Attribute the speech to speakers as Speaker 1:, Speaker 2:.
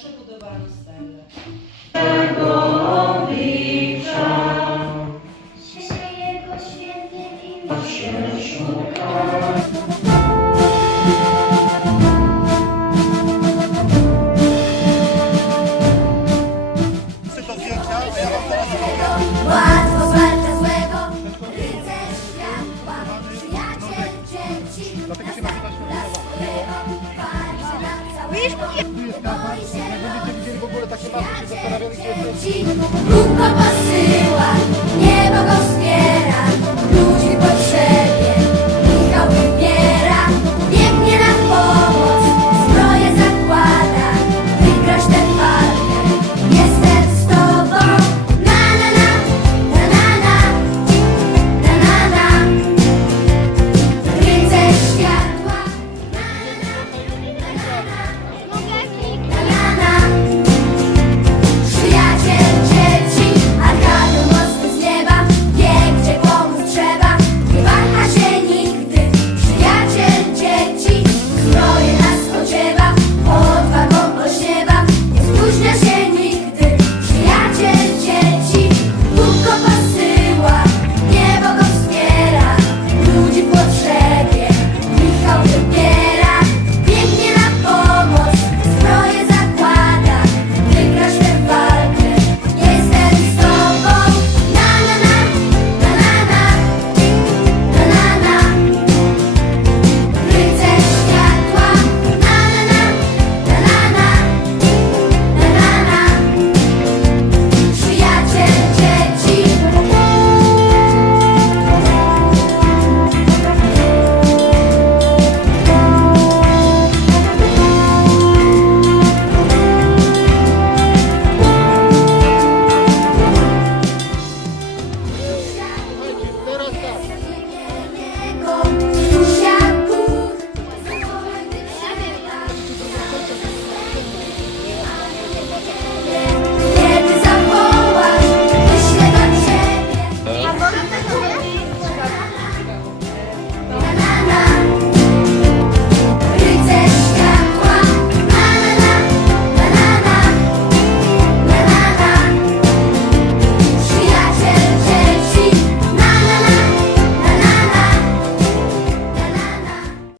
Speaker 1: що будувало себе. Będziecie widzieli w ogóle takie mapy, się zastanawiali, gdzie